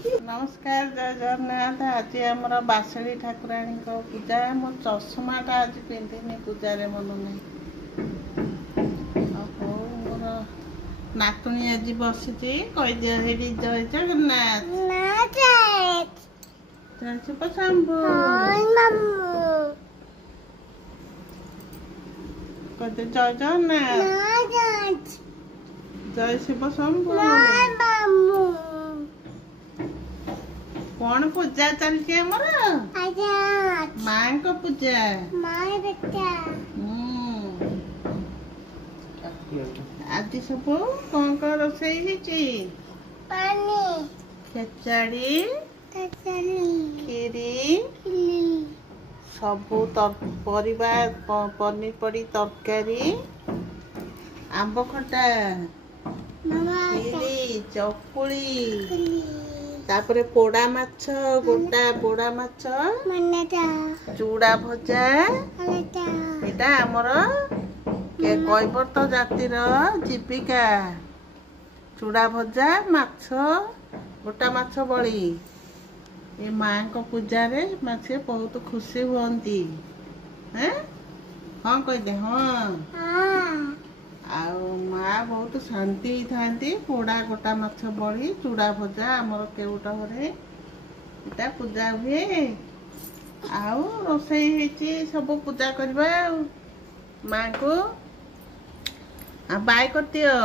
नमस्कार जय जगन्नाथ। आज आमर बासड़ी ठाकुराणी पूजा मो चषमाटा आज पिंधिनी पूजा रे मन नहीं हो मोर नातुणी आज बसी कही जय जगन्नाथ जय शिव शंभु कहते जय जगन्नाथ जय शिव शंभु। कौन पूजा चलती है मोर माँ को पूजा आज सब कौन कौन रोसई खेचड़ी खीरी सबू परिवा पनीपड़ी तरकारी आंब खटा खीरी चकुली तापरे पोड़ा माछ गोटा पोड़ा माछ चूड़ा भजा एटा हमर कैवर्त जातिर जीविका चूड़ा भजा माछ गोटा माछ बड़ी ये माँ को पूजा रे माछे बहुत खुशी हुंती हैं हाँ कह दे हाँ आउ माँ बहुत शांति थांती पोड़ा गोटा माछ बड़ी चूड़ा भजा आमर केउट घरे इटा पूजा हुए आउ रोसई हेची सब पूजा करबा माँ को बाय करती हो।